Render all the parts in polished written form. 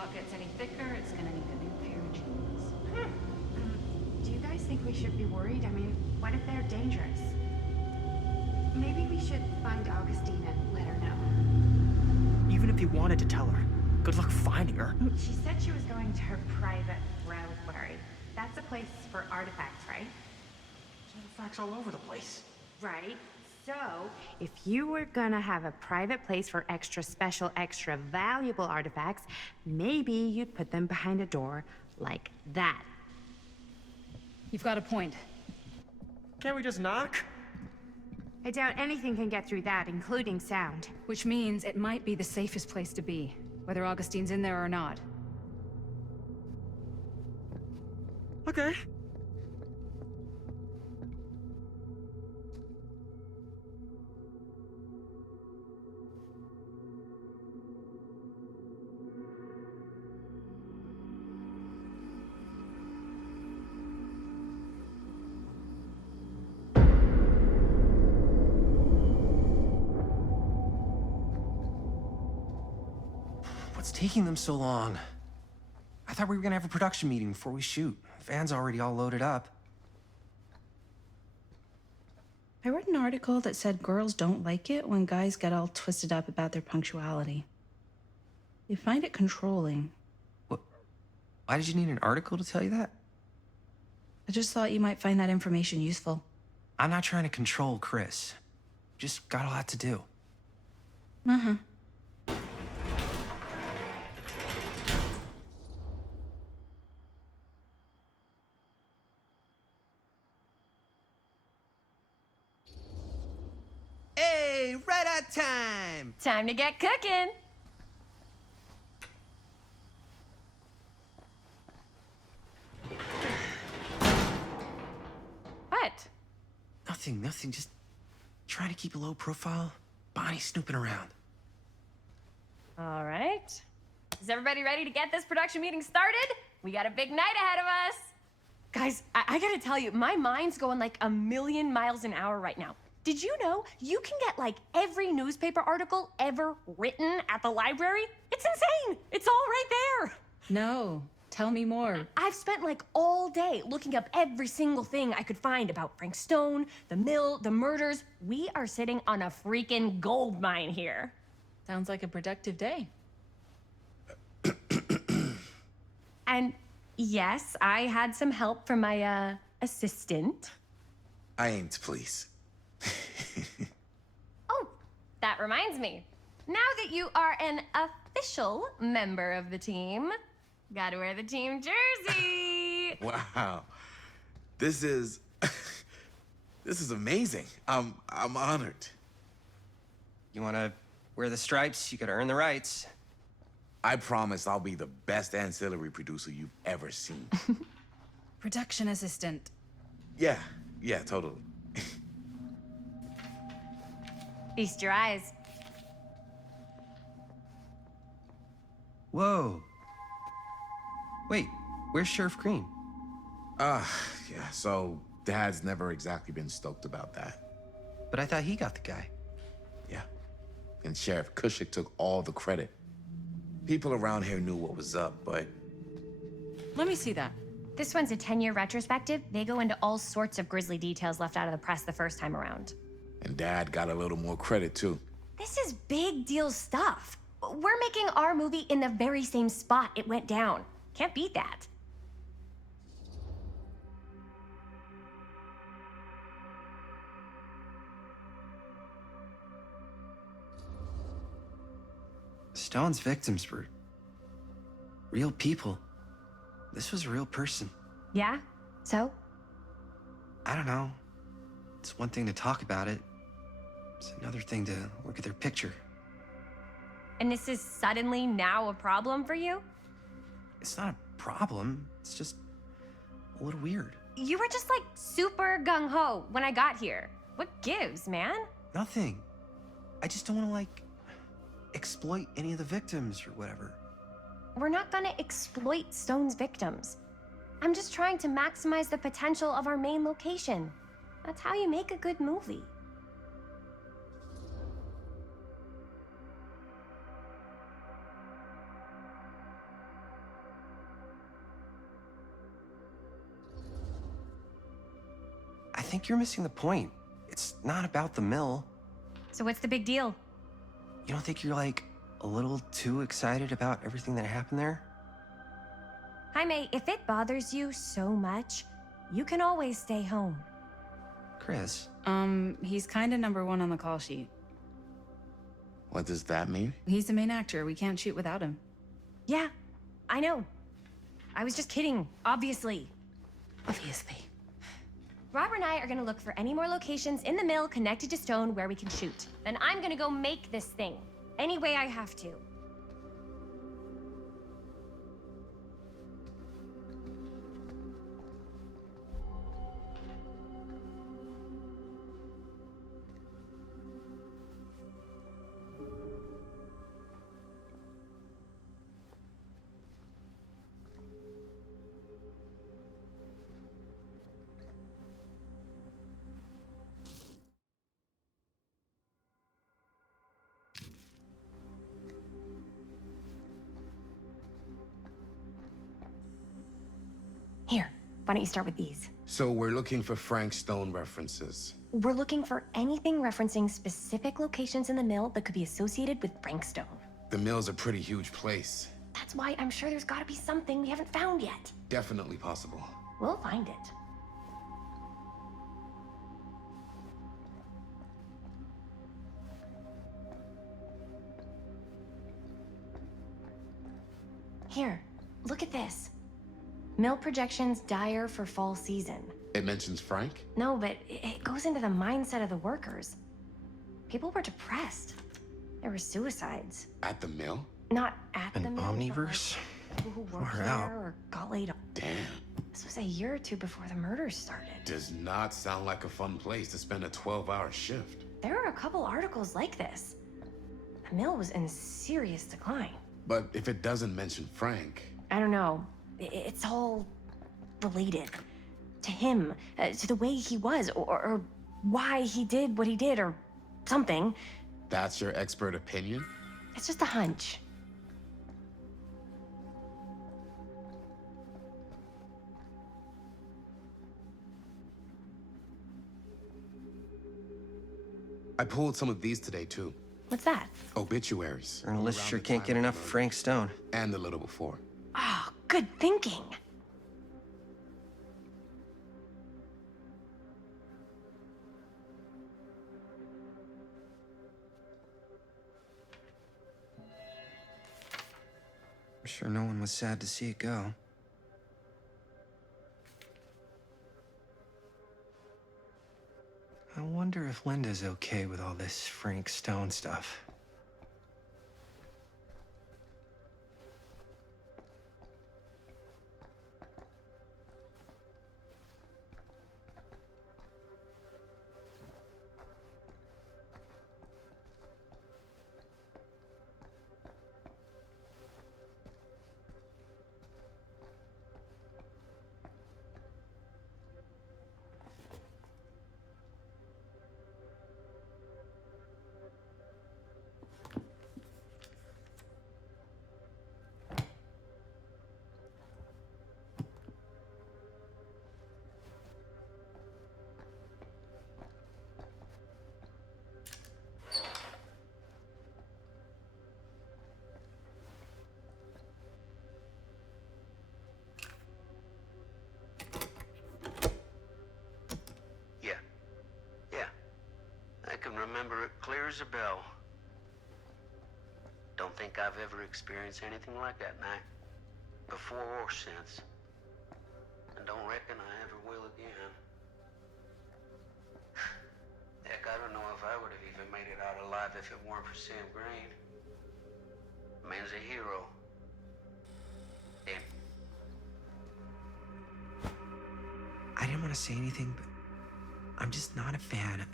pot gets any thicker, it's gonna need a new pair of jeans. Do you guys think we should be worried? I mean, what if they're dangerous? Maybe we should find Augustine and let her know. Even if you wanted to tell her, good luck finding her. She said she was going to her private reliquary. That's a place for artifacts, right? There's artifacts all over the place. Right. So, if you were gonna have a private place for extra special, extra valuable artifacts, maybe you'd put them behind a door like that. You've got a point. Can't we just knock? I doubt anything can get through that, including sound. Which means it might be the safest place to be, whether Augustine's in there or not. Okay. What's taking them so long? I thought we were gonna have a production meeting before we shoot. Van's already all loaded up. I read an article that said girls don't like it when guys get all twisted up about their punctuality. They find it controlling. What? Why did you need an article to tell you that? I just thought you might find that information useful. I'm not trying to control Chris. Just got a lot to do. Uh-huh. Hey, right on time! Time to get cooking. What? Nothing, just trying to keep a low profile. Bonnie's snooping around. All right. Is everybody ready to get this production meeting started? We got a big night ahead of us. Guys, I gotta tell you, my mind's going like a million miles an hour right now. Did you know you can get like every newspaper article ever written at the library? It's insane. It's all right there. No, tell me more. I've spent like all day looking up every single thing I could find about Frank Stone, the mill, the murders. We are sitting on a freaking gold mine here. Sounds like a productive day. And yes, I had some help from my assistant. I aim to please. Oh, that reminds me. Now that you are an official member of the team, gotta wear the team jersey. Wow. This is this is amazing. I'm honored. You wanna wear the stripes? You gotta earn the rights. I promise I'll be the best ancillary producer you've ever seen. Production assistant. Yeah, totally. Feast your eyes. Whoa. Wait, where's Sheriff Green? Yeah, so Dad's never exactly been stoked about that. But I thought he got the guy. Yeah. And Sheriff Cushik took all the credit. People around here knew what was up, but Let me see that. This one's a 10-year retrospective. They go into all sorts of grisly details left out of the press the first time around. and Dad got a little more credit too. This is big deal stuff. We're making our movie in the very same spot it went down. Can't beat that. Stone's victims were real people. This was a real person. Yeah? So? I don't know. It's one thing to talk about it. It's another thing to look at their picture. And this is suddenly now a problem for you? It's not a problem. It's just a little weird. You were just like super gung-ho when I got here. What gives, man? Nothing. I just don't want to, like, exploit any of the victims or whatever. We're not gonna exploit Stone's victims. I'm just trying to maximize the potential of our main location. That's how you make a good movie. think you're missing the point. It's not about the mill. So what's the big deal? You don't think you're, like, a little too excited about everything that happened there? Jaime, if it bothers you so much, you can always stay home. Chris. He's kinda #1 on the call sheet. What does that mean? He's the main actor. We can't shoot without him. Yeah, I know. I was just kidding, obviously. Obviously. Robert and I are gonna look for any more locations in the mill connected to stone where we can shoot. Then I'm gonna go make this thing, any way I have to. Here, why don't you start with these? So we're looking for Frank Stone references. We're looking for anything referencing specific locations in the mill that could be associated with Frank Stone. The mill's a pretty huge place. That's why I'm sure there's gotta be something we haven't found yet. Definitely possible. We'll find it. Here, look at this. Mill projections dire for fall season. It mentions Frank? No, but it goes into the mindset of the workers. People were depressed. There were suicides. At the mill? Not at An the mill. omniverse? But, like, people who worked Far there out. or got laid off. Damn. This was a year or two before the murders started. Does not sound like a fun place to spend a 12-hour shift. There are a couple articles like this. The mill was in serious decline. But if it doesn't mention Frank, I don't know. It's all related to him, to the way he was, or why he did what he did, or something. that's your expert opinion? It's just a hunch. I pulled some of these today, too. What's that? Obituaries. Journalists Around sure the can't time get of enough the of murder. Frank Stone. And a little before. Oh, good thinking. I'm sure no one was sad to see it go. I wonder if Linda's okay with all this Frank Stone stuff. I can remember it clear as a bell. Don't think I've ever experienced anything like that night, before or since. And don't reckon I ever will again. Heck, I don't know if I would have even made it out alive if it weren't for Sam Green. Man's a hero. Damn. I didn't want to say anything, but I'm just not a fan of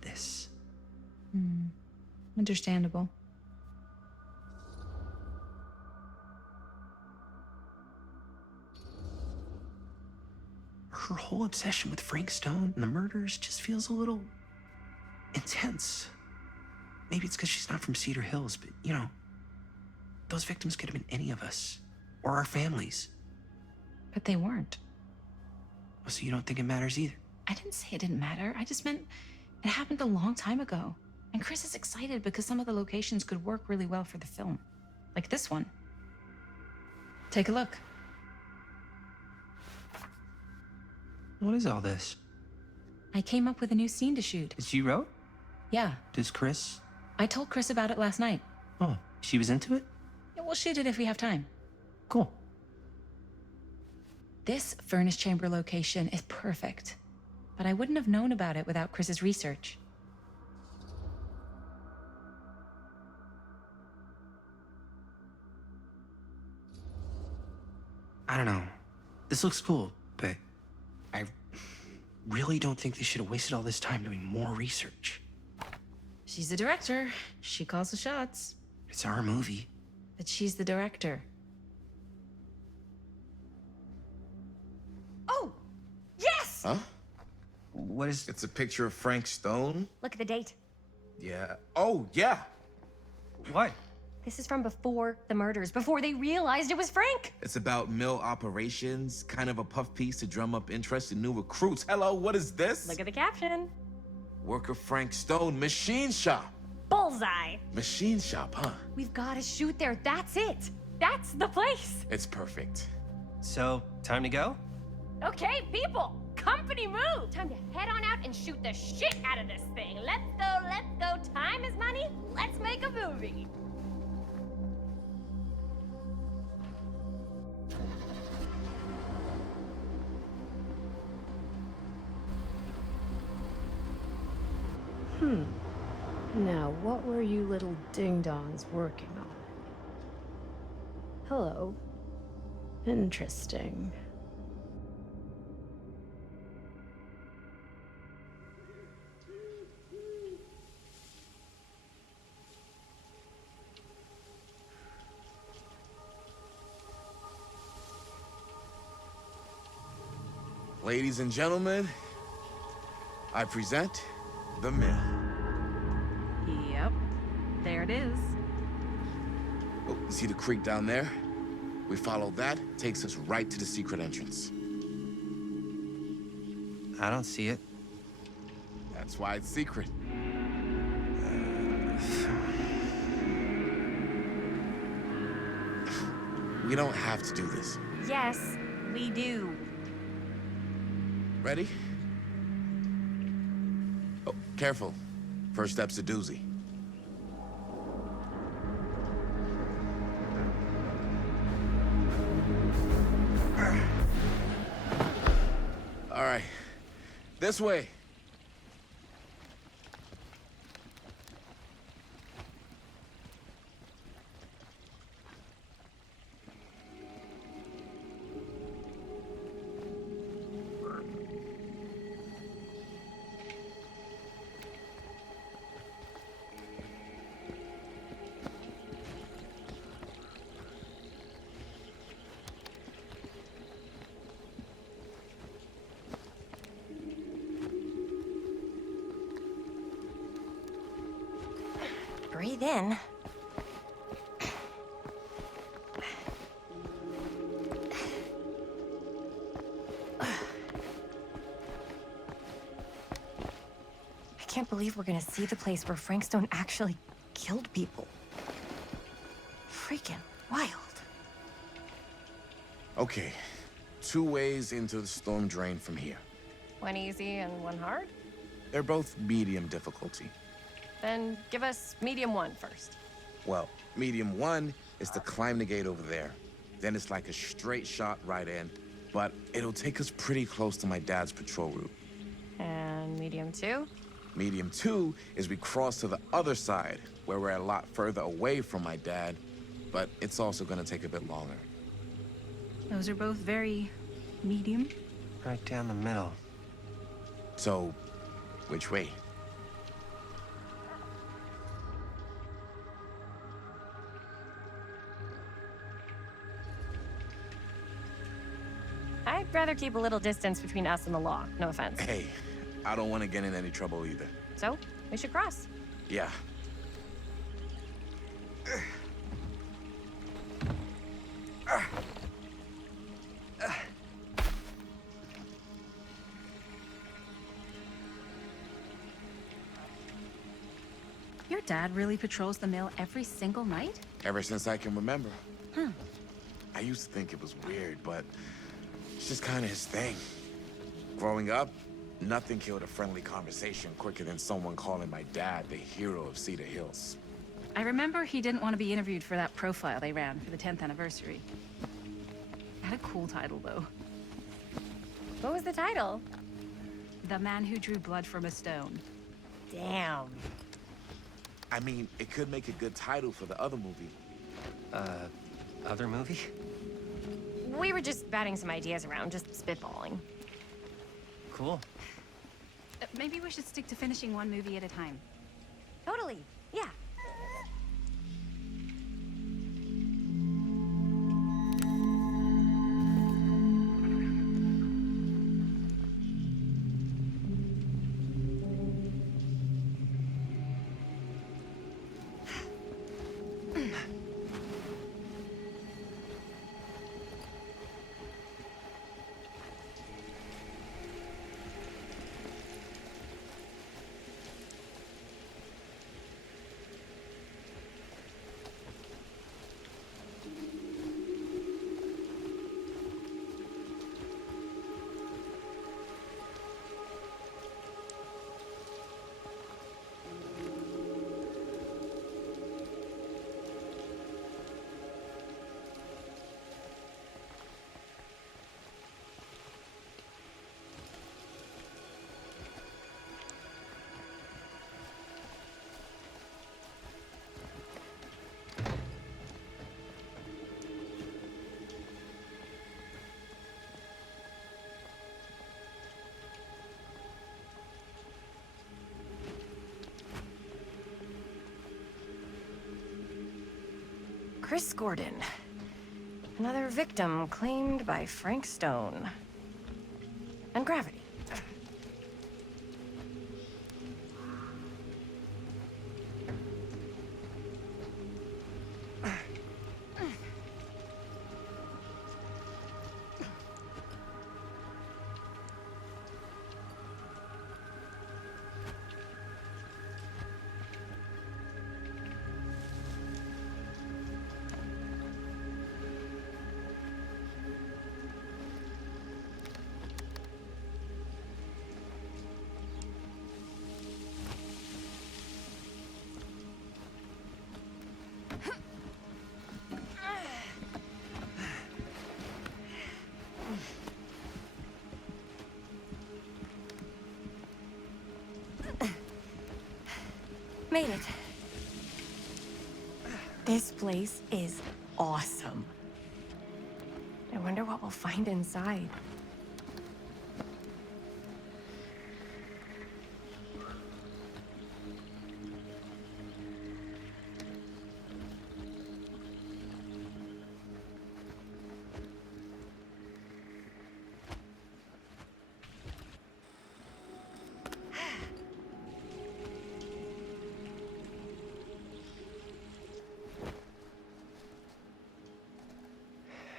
this. Understandable. Her whole obsession with Frank Stone and the murders just feels a little intense. Maybe it's because she's not from Cedar Hills, but you know, those victims could have been any of us or our families. But they weren't. Oh, so you don't think it matters either? I didn't say it didn't matter. I just meant it happened a long time ago. And Chris is excited because some of the locations could work really well for the film. Like this one. Take a look. What is all this? I came up with a new scene to shoot. That you wrote? Yeah, Does Chris? I told Chris about it last night. Oh, she was into it? Yeah, we'll shoot it if we have time. Cool. This furnace chamber location is perfect. But I wouldn't have known about it without Chris's research. I don't know. This looks cool, but I really don't think they should have wasted all this time doing more research. She's the director. She calls the shots. It's our movie. But she's the director. Oh! Yes! Huh? What is... It's a picture of Frank Stone? Look at the date. Yeah. Oh, yeah. What? This is from before the murders, before they realized it was Frank. It's about mill operations, kind of a puff piece to drum up interest in new recruits. Hello, what is this? Look at the caption. Worker Frank Stone, machine shop. Bullseye. Machine shop, huh? We've got to shoot there. That's it. That's the place. It's perfect. So, time to go? Okay, people. Company move. Time to head on out and shoot the shit out of this thing. Let's go, let's go. Time is money. Let's make a movie. Now, what were you little ding-dongs working on? Hello. Interesting. Ladies and gentlemen, I present The Mill. Yep. There it is. Oh, you see the creek down there? We follow that, takes us right to the secret entrance. I don't see it. That's why it's secret. We don't have to do this. Yes, we do. Ready? Oh, careful. First step's a doozy. All right. This way. Breathe in. I can't believe we're gonna see the place where Frank Stone actually killed people. Freaking wild. Okay. 2 ways into the storm drain from here. One easy and one hard? They're both medium difficulty. Then give us medium one first. Well, medium 1 is to climb the gate over there. Then it's like a straight shot right in, but it'll take us pretty close to my dad's patrol route. And medium two? Medium 2 is we cross to the other side, where we're a lot further away from my dad, but it's also gonna take a bit longer. Those are both very medium. Right down the middle. So, which way? I'd rather keep a little distance between us and the law. No offense. Hey, I don't want to get in any trouble either. So, we should cross. Yeah. Your dad really patrols the mill every single night? Ever since I can remember. I used to think it was weird, but it's just kind of his thing. Growing up, nothing killed a friendly conversation quicker than someone calling my dad the hero of Cedar Hills. I remember he didn't want to be interviewed for that profile they ran for the 10th anniversary. Had a cool title, though. What was the title? The Man Who Drew Blood from a Stone. Damn. I mean, it could make a good title for the other movie. Other movie? We were just batting some ideas around, just spitballing. Cool. Maybe we should stick to finishing one movie at a time. Totally. Yeah. Chris Gordon. Another victim claimed by Frank Stone. And gravity. Made it. This place is awesome. I wonder what we'll find inside.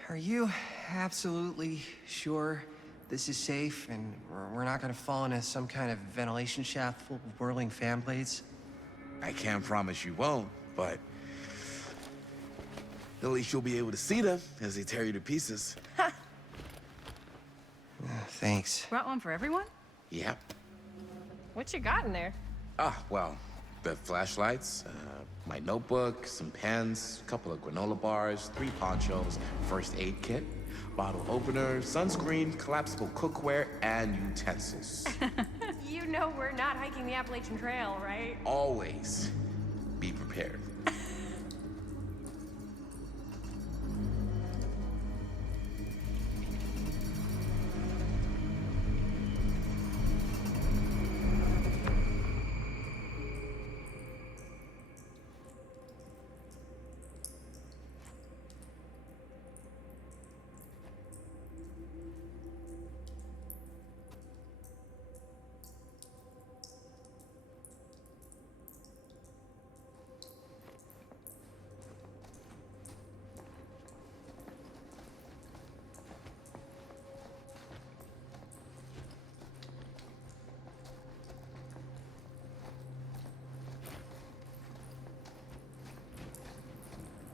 Are you absolutely sure this is safe and we're not gonna fall into some kind of ventilation shaft full of whirling fan blades? I can't promise you won't, but at least you'll be able to see them as they tear you to pieces. Thanks. Brought one for everyone? Yep. What you got in there? Well, the flashlights, my notebook, some pens, a couple of granola bars, 3 ponchos, first aid kit, bottle opener, sunscreen, collapsible cookware, and utensils. You know we're not hiking the Appalachian Trail, right? Always be prepared.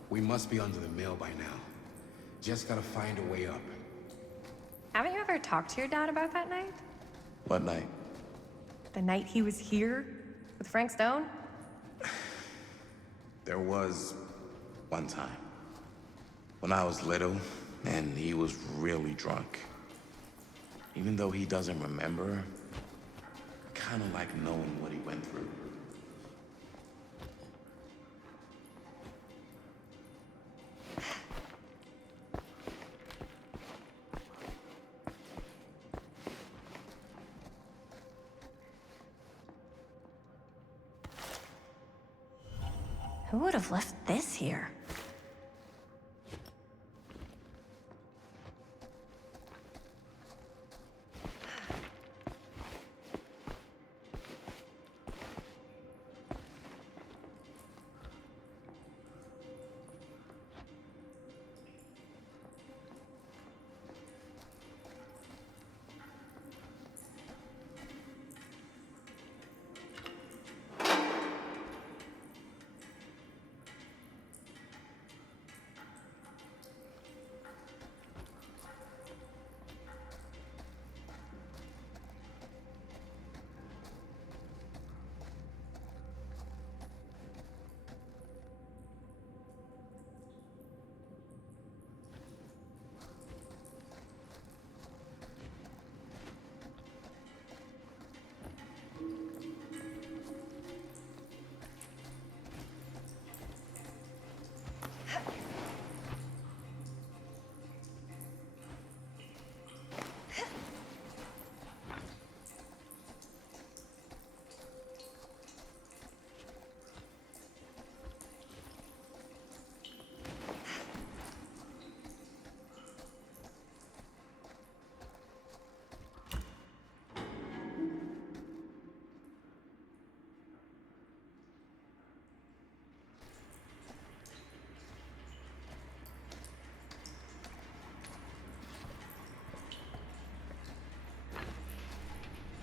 We must be under the mill by now. Just gotta find a way up. Haven't you ever talked to your dad about that night? What night? The night he was here with Frank Stone? There was one time. When I was little, and he was really drunk. Even though he doesn't remember, I kinda like knowing what he went through. Who would have left this here?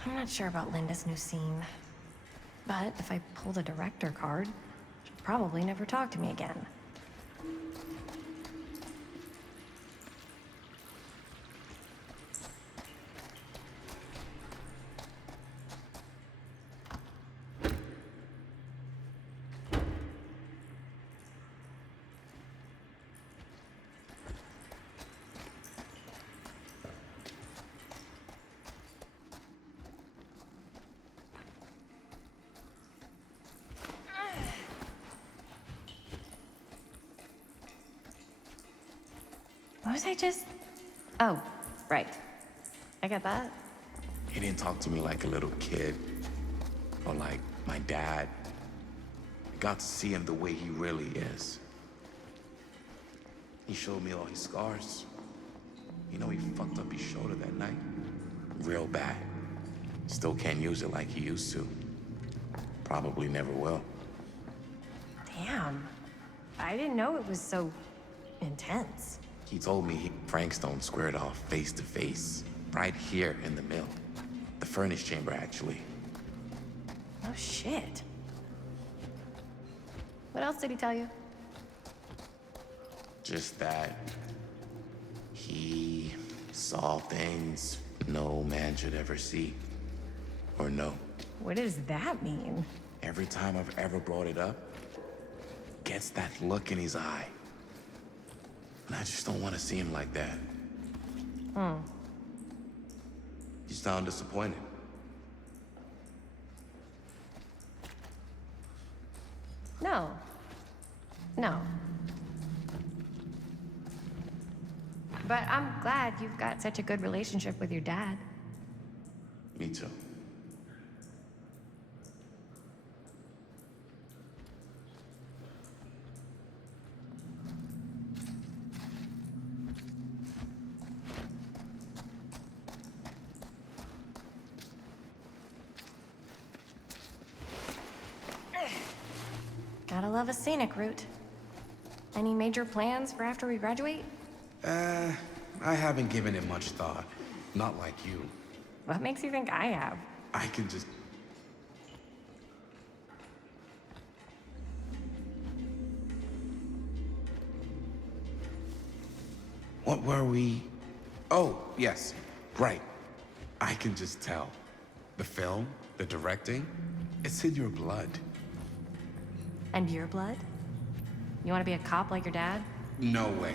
I'm not sure about Linda's new scene. But if I pull the director card, she'll probably never talk to me again. What was I just... Oh, right. I got that. He didn't talk to me like a little kid, or like my dad. I got to see him the way he really is. He showed me all his scars. You know, he fucked up his shoulder that night. Real bad. Still can't use it like he used to. Probably never will. Damn. I didn't know it was so intense. He told me Frank Stone squared off face to face, right here in the mill. The furnace chamber, actually. Oh, shit. What else did he tell you? Just that he saw things no man should ever see or know. What does that mean? Every time I've ever brought it up, gets that look in his eye. And I just don't want to see him like that. You sound disappointed. No. No. But I'm glad you've got such a good relationship with your dad. Me too. Gotta love a scenic route. Any major plans for after we graduate? I haven't given it much thought. Not like you. What makes you think I have? I can just... What were we? Oh, yes. Right. I can just tell. The film, the directing, it's in your blood. And your blood? You want to be a cop like your dad? No way.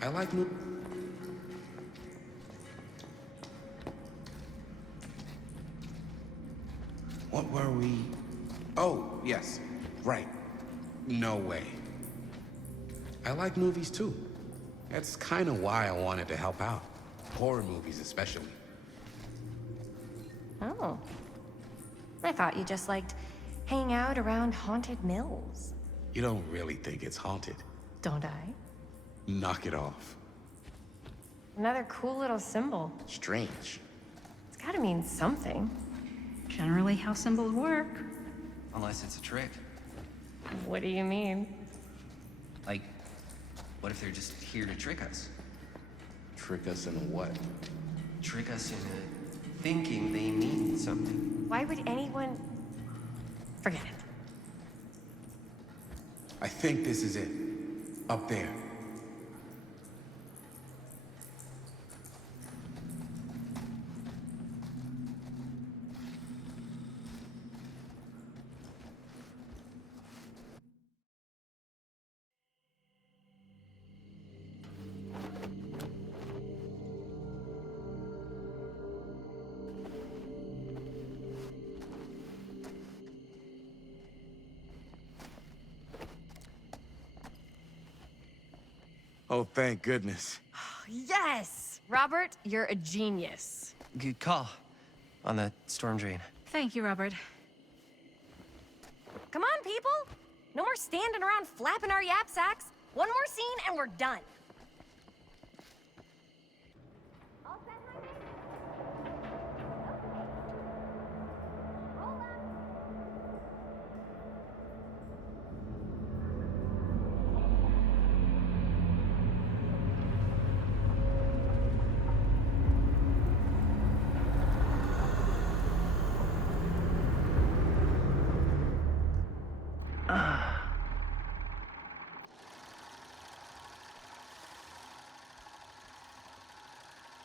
I like mo- What were we? Oh, yes. Right. No way. I like movies too. That's kind of why I wanted to help out. Horror movies especially. Oh. I thought you just liked hanging out around haunted mills. You don't really think it's haunted. Don't I? Knock it off. Another cool little symbol. Strange. It's gotta mean something. Generally how symbols work. Unless it's a trick. What do you mean? Like, what if they're just here to trick us? Trick us in what? Trick us into thinking they mean something. Why would anyone... Forget it. I think this is it. Up there. Oh, thank goodness. Yes! Robert, you're a genius. Good call on the storm drain. Thank you, Robert. Come on, people! No more standing around flapping our yap sacks. One more scene and we're done. All set, honey? Okay. Hold on.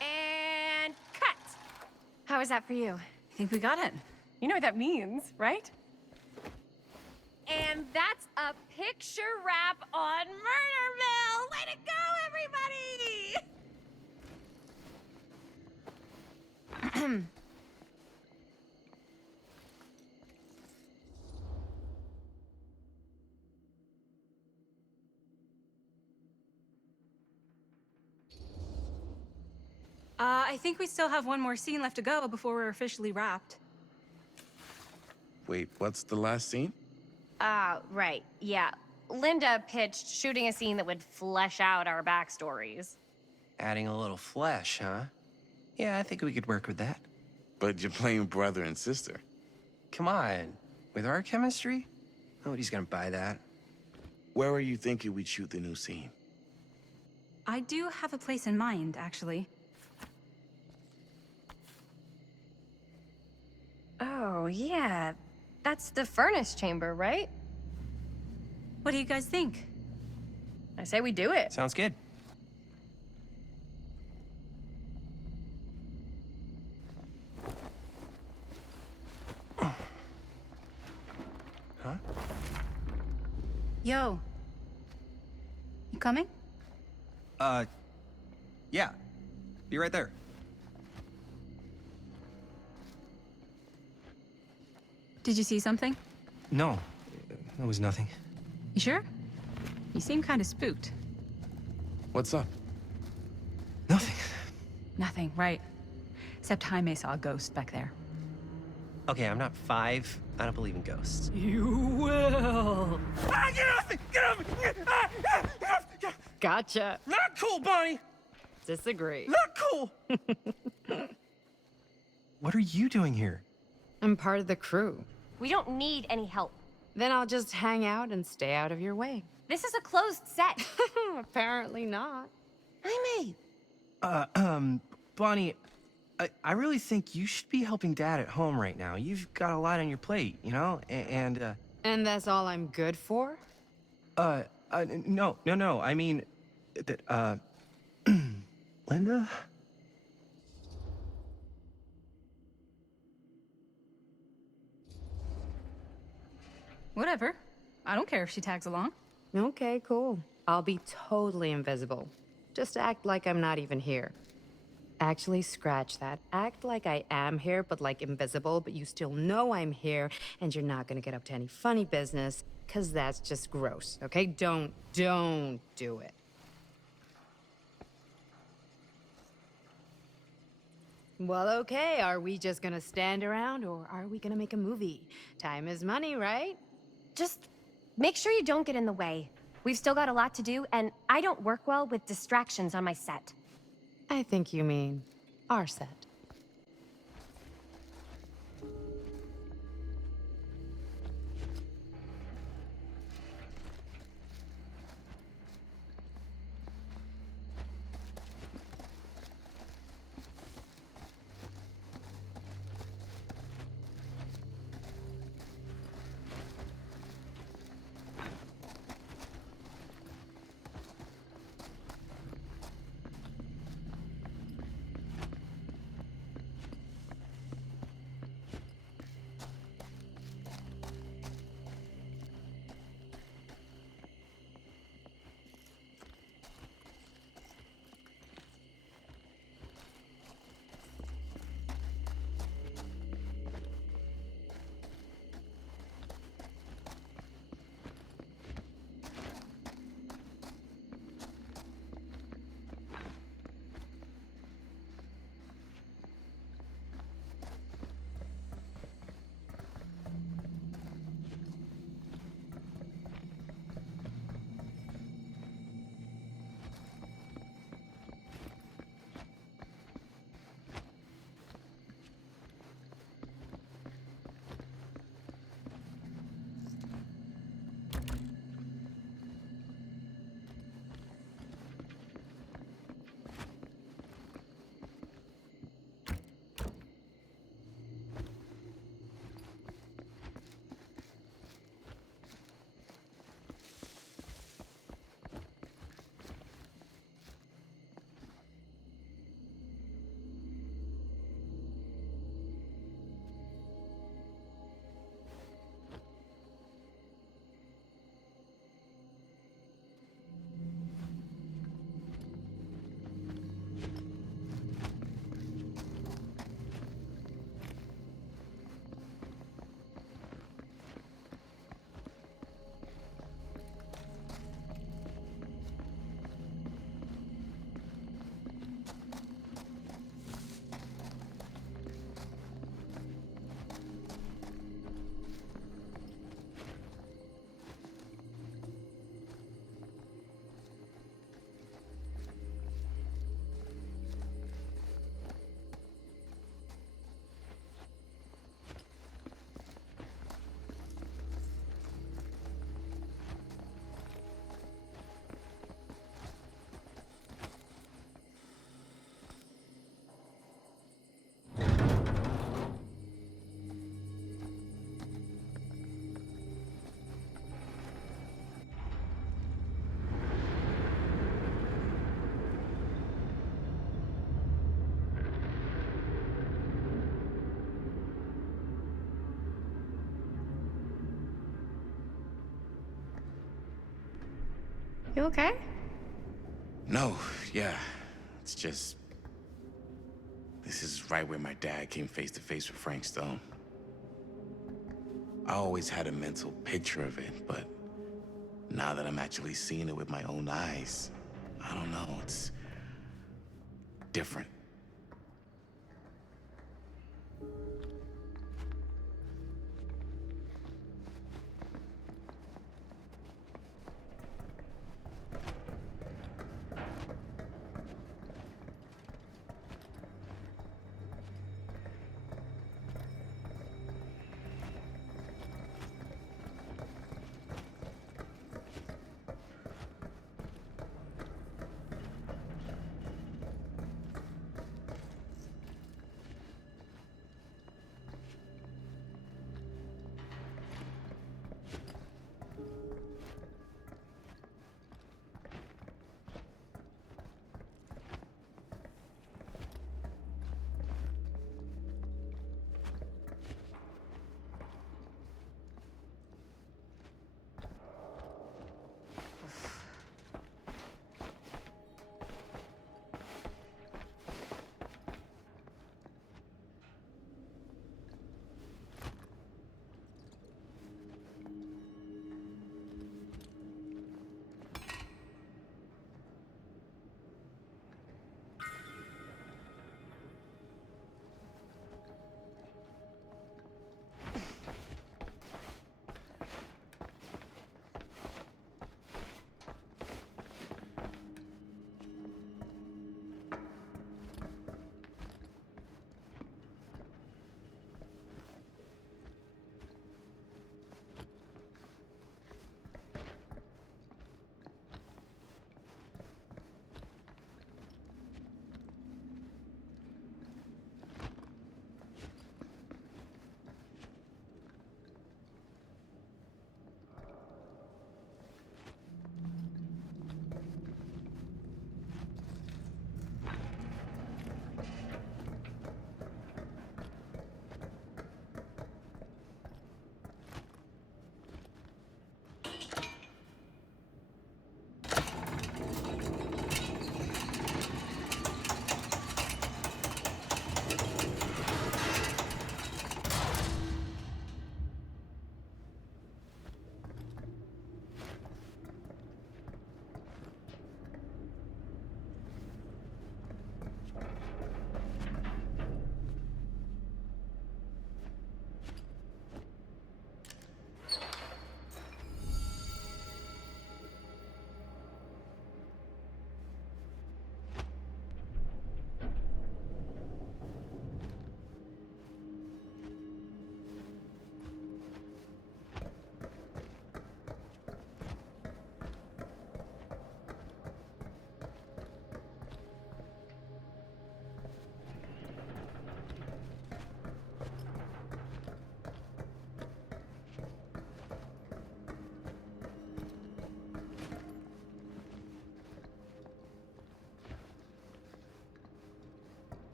And cut! How was that for you? I think we got it. You know what that means, right? And that's a picture wrap on Murderville! Way to go, everybody! I think we still have one more scene left to go before we're officially wrapped. Wait, what's the last scene? Right, yeah. Linda pitched shooting a scene that would flesh out our backstories. Adding a little flesh, huh? Yeah, I think we could work with that. But you're playing brother and sister. Come on. With our chemistry? Nobody's gonna buy that. Where are you thinking we'd shoot the new scene? I do have a place in mind, actually. Oh, yeah. That's the furnace chamber, right? What do you guys think? I say we do it. Sounds good. Huh? Yo. You coming? Yeah. Be right there. Did you see something? No, it was nothing. You sure? You seem kind of spooked. What's up? Nothing. Nothing, right. Except Jaime saw a ghost back there. Okay, I'm not 5. I don't believe in ghosts. You will! Ah, get off me! Get off me! Gotcha. Not cool, Bonnie! Disagree. Not cool! What are you doing here? I'm part of the crew. We don't need any help. Then I'll just hang out and stay out of your way. This is a closed set. Apparently not. Jaime! Bonnie, I really think you should be helping Dad at home right now. You've got a lot on your plate, you know? And that's all I'm good for? No. I mean, Linda? Whatever. I don't care if she tags along. Okay, cool. I'll be totally invisible. Just act like I'm not even here. Actually, scratch that. Act like I am here, but like invisible, but you still know I'm here, and you're not gonna get up to any funny business, because that's just gross, okay? Don't do it. Well, okay, are we just gonna stand around, or are we gonna make a movie? Time is money, right? Just make sure you don't get in the way. We've still got a lot to do, and I don't work well with distractions on my set. I think you mean our set. You okay? No, yeah. It's just... This is right where my dad came face to face with Frank Stone. I always had a mental picture of it, but now that I'm actually seeing it with my own eyes, I don't know, it's different.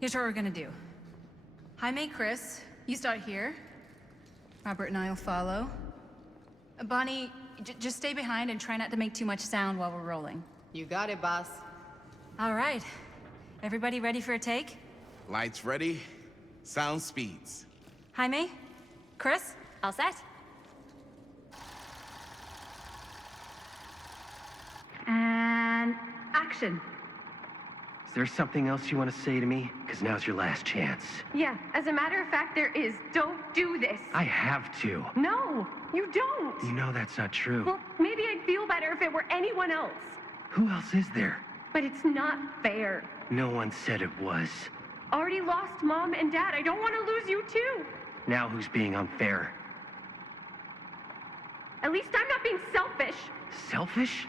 Here's what we're gonna do. Jaime, Chris, you start here. Robert and I'll follow. Bonnie, just stay behind and try not to make too much sound while we're rolling. You got it, boss. All right. Everybody ready for a take? Lights ready, sound speeds. Jaime? Chris? All set? And action. Is there something else you want to say to me? Because now's your last chance. Yeah, as a matter of fact, there is. Don't do this. I have to. No, you don't. You know that's not true. Well, maybe I'd feel better if it were anyone else. Who else is there? But it's not fair. No one said it was. Already lost Mom and Dad. I don't want to lose you too. Now who's being unfair? At least I'm not being selfish. Selfish?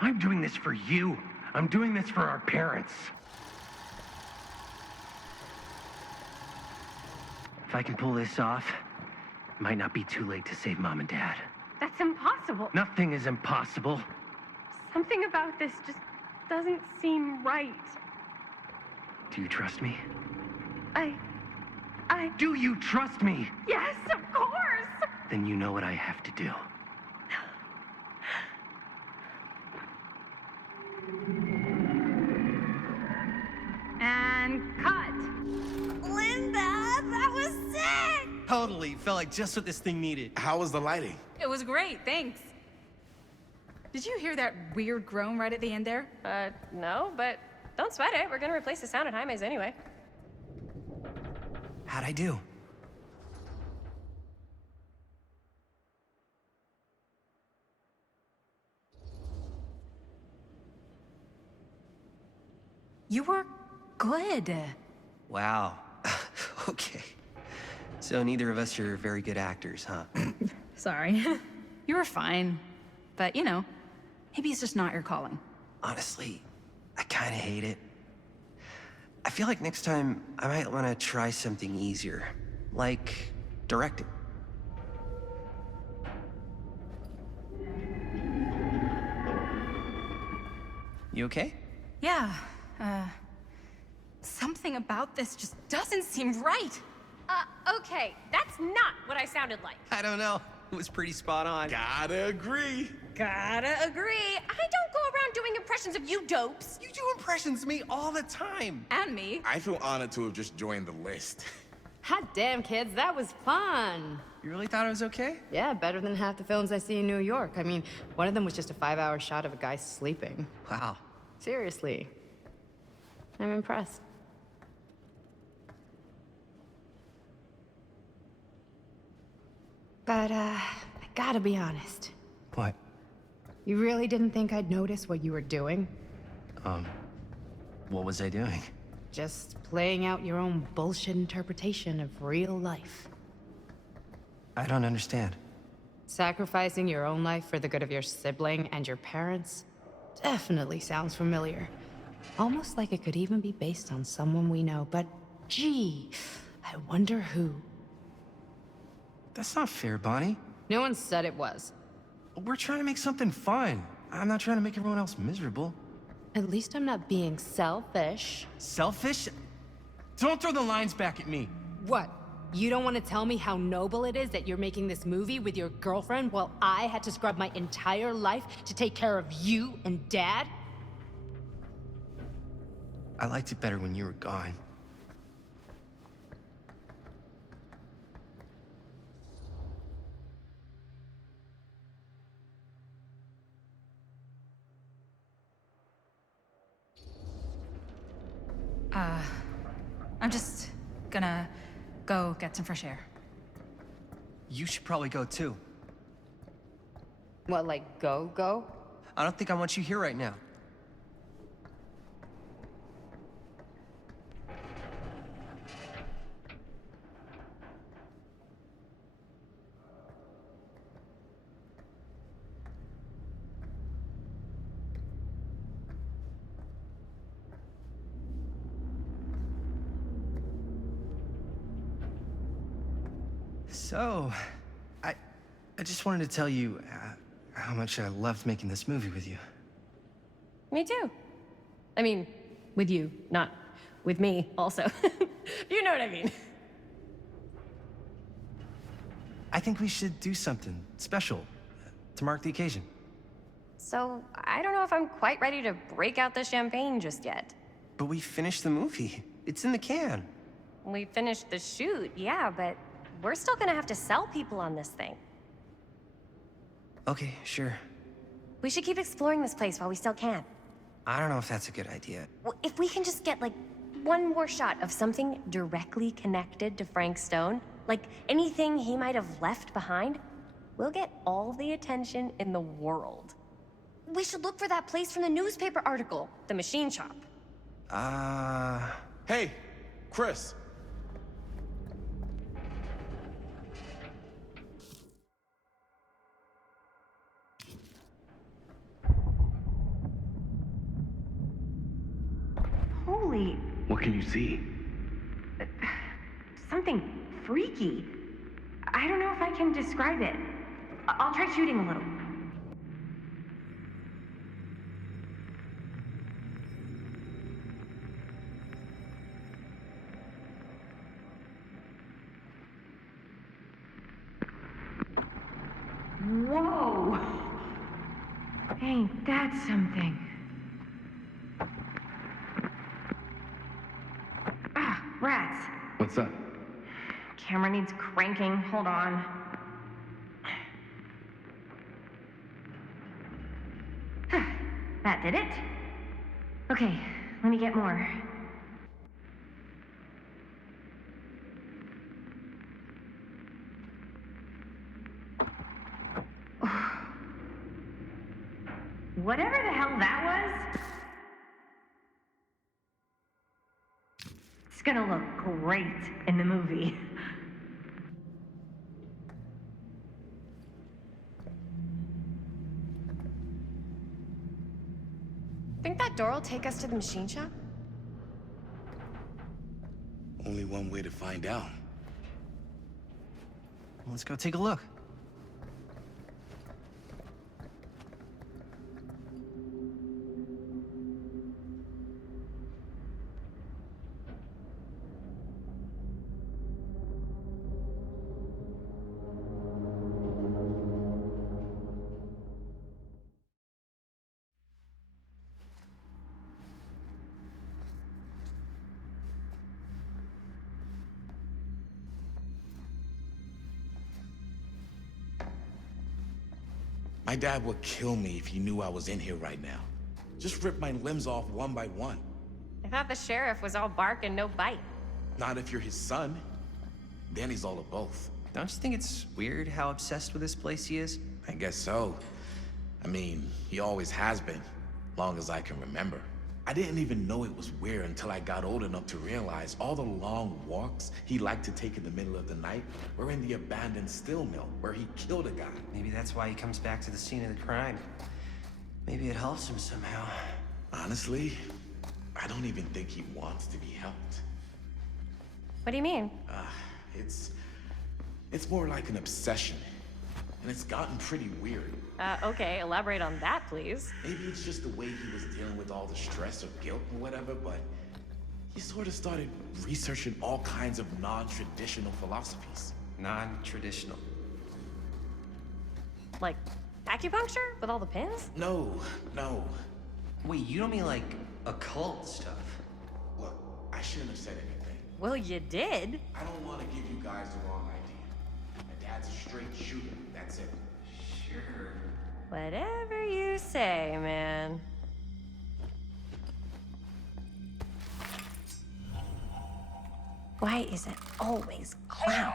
I'm doing this for you. I'm doing this for our parents. If I can pull this off, it might not be too late to save Mom and Dad. That's impossible. Nothing is impossible. Something about this just doesn't seem right. Do you trust me? I... Do you trust me? Yes, of course! Then you know what I have to do. And cut. Linda, that was sick! Totally. Felt like just what this thing needed. How was the lighting? It was great, thanks. Did you hear that weird groan right at the end there? No, but don't sweat it. We're gonna replace the sound at Jaime's anyway. How'd I do? You were good. Wow. Okay. So neither of us are very good actors, huh? Sorry. You were fine. But, you know, maybe it's just not your calling. Honestly, I kinda hate it. I feel like next time I might want to try something easier, like directing. You okay? Yeah, something about this just doesn't seem right. Okay, that's not what I sounded like. I don't know. It was pretty spot on. Gotta agree. Gotta agree. I don't go around doing impressions of you dopes. You do impressions of me all the time. And me. I feel honored to have just joined the list. Hot damn, kids, that was fun. You really thought it was okay? Yeah, better than half the films I see in New York. I mean, one of them was just a 5-hour shot of a guy sleeping. Wow. Seriously. I'm impressed. But, I gotta be honest. What? You really didn't think I'd notice what you were doing? What was I doing? Just playing out your own bullshit interpretation of real life. I don't understand. Sacrificing your own life for the good of your sibling and your parents definitely sounds familiar. Almost like it could even be based on someone we know, but gee, I wonder who. That's not fair, Bonnie. No one said it was. We're trying to make something fun. I'm not trying to make everyone else miserable. At least I'm not being selfish. Selfish? Don't throw the lines back at me. What? You don't want to tell me how noble it is that you're making this movie with your girlfriend while I had to scrub my entire life to take care of you and Dad? I liked it better when you were gone. I'm just gonna go get some fresh air. You should probably go too. What, like go? I don't think I want you here right now. So, I just wanted to tell you how much I loved making this movie with you. Me too. I mean, with you, not With me, also. You know what I mean. I think we should do something special to mark the occasion. So, I don't know if I'm quite ready to break out the champagne just yet. But we finished the movie. It's in the can. We finished the shoot, yeah, but we're still gonna have to sell people on this thing. Okay, sure. We should keep exploring this place while we still can. I don't know if that's a good idea. Well, if we can just get, like, one more shot of something directly connected to Frank Stone, like anything he might have left behind, we'll get all the attention in the world. We should look for that place from the newspaper article, the machine shop. Hey, Chris. Holy... What can you see? something freaky. I don't know if I can describe it. I'll try shooting a little. Whoa! Ain't that something? Ah, rats. What's up? Camera needs cranking. Hold on. That did it. Okay, let me get more. Whatever the hell that was, it's gonna look great in the movie. Think that door will take us to the machine shop? Only one way to find out. Let's go take a look. My dad would kill me if he knew I was in here right now. Just rip my limbs off one by one. I thought the sheriff was all bark and no bite. Not if you're his son. Then he's all of both. Don't you think it's weird how obsessed with this place he is? I guess so. I mean, he always has been, long as I can remember. I didn't even know it was weird until I got old enough to realize all the long walks he liked to take in the middle of the night were in the abandoned steel mill where he killed a guy. Maybe that's why he comes back to the scene of the crime. Maybe it helps him somehow. Honestly, I don't even think he wants to be helped. What do you mean? It's more like an obsession. And it's gotten pretty weird. Okay, elaborate on that, please. Maybe it's just the way he was dealing with all the stress or guilt or whatever, but he sort of started researching all kinds of non-traditional philosophies. Non-traditional. Like acupuncture with all the pins? No. Wait, you don't mean like occult stuff? Look, I shouldn't have said anything. Well, you did. I don't want to give you guys the wrong idea. My dad's a straight shooter, that's it. Sure. Whatever you say, man. Why is it always clowns?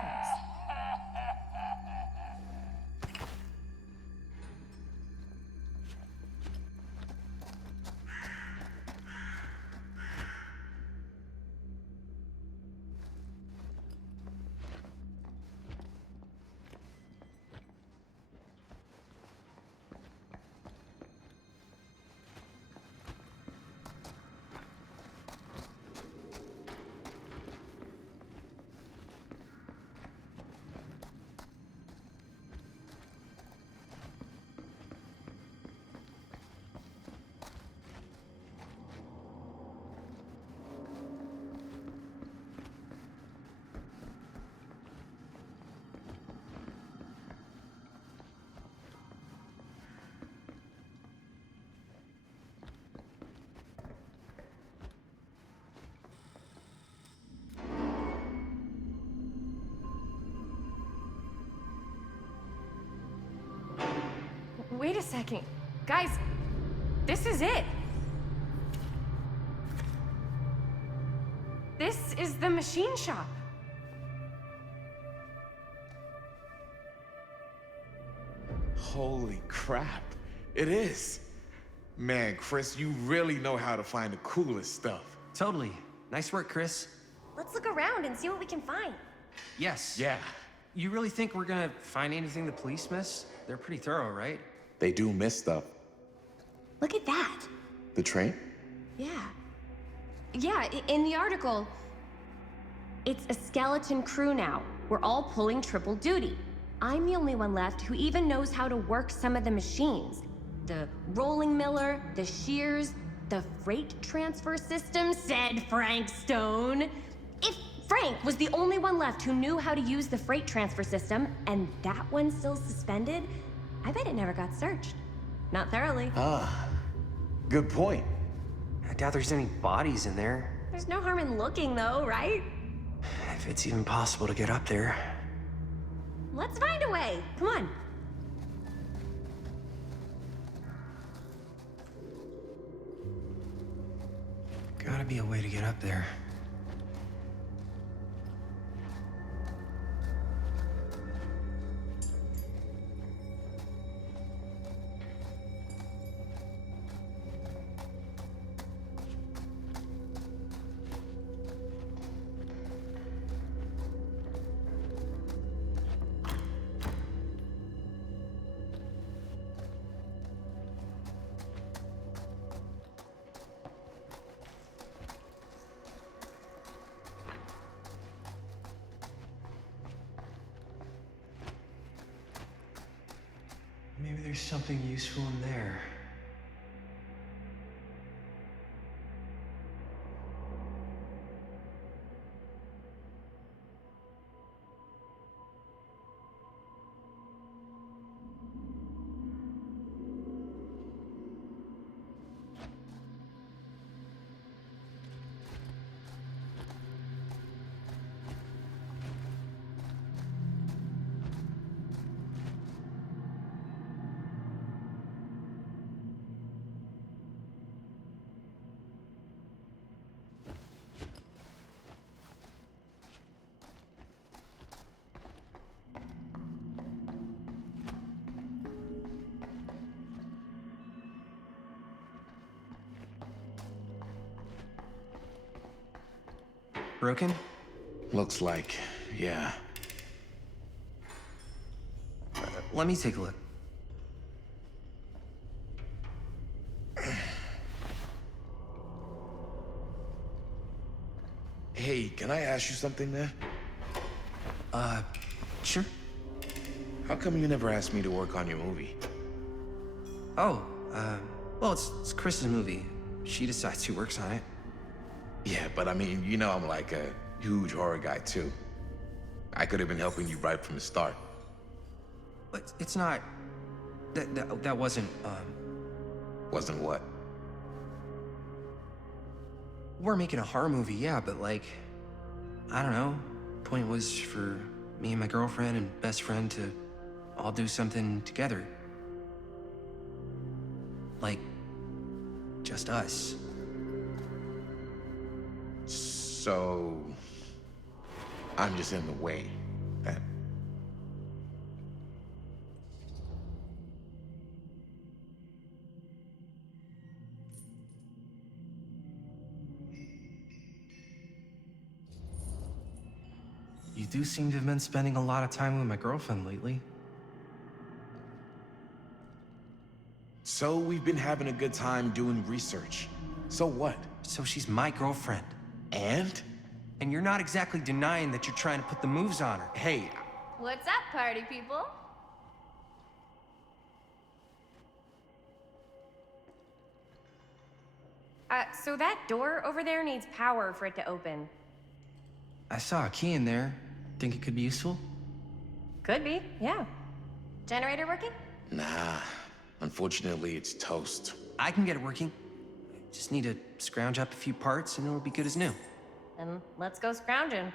Wait a second. Guys, this is it. This is the machine shop. Holy crap. It is. Man, Chris, you really know how to find the coolest stuff. Totally. Nice work, Chris. Let's look around and see what we can find. Yes. Yeah, You really think we're gonna find anything the police miss? They're pretty thorough, right? they do miss stuff. Look at that. The train? Yeah. Yeah, in the article, it's a skeleton crew now. We're all pulling triple duty. I'm the only one left who even knows how to work some of the machines. The rolling miller, the shears, the freight transfer system, said Frank Stone. If Frank was the only one left who knew how to use the freight transfer system, and that one's still suspended, I bet it never got searched. Not thoroughly. Good point. I doubt there's any bodies in there. There's no harm in looking, though, right? If it's even possible to get up there. Let's find a way. Come on. Gotta be a way to get up there. Maybe there's something useful in there. Broken? Looks like, yeah. Let me take a look. Hey, can I ask you something there? Sure. How come you never asked me to work on your movie? Oh, well, it's Chris's movie. She decides who works on it. Yeah, but I mean, you know I'm like a huge horror guy too. I could have been helping you right from the start. But it's not... That wasn't, Wasn't what? We're making a horror movie, yeah, but like... I don't know. Point was for me and my girlfriend and best friend to all do something together. Like... just us. So... I'm just in the way. Then. You do seem to have been spending a lot of time with my girlfriend lately. So we've been having a good time doing research. So what? So she's my girlfriend. And? And you're not exactly denying that you're trying to put the moves on her. Hey, What's up, party people? So that door over there needs power for it to open. I saw a key in there. Think it could be useful? Could be, yeah. Generator working? nah. Unfortunately, it's toast. I can get it working. Just need to scrounge up a few parts and it'll be good as new. Then let's go scrounging.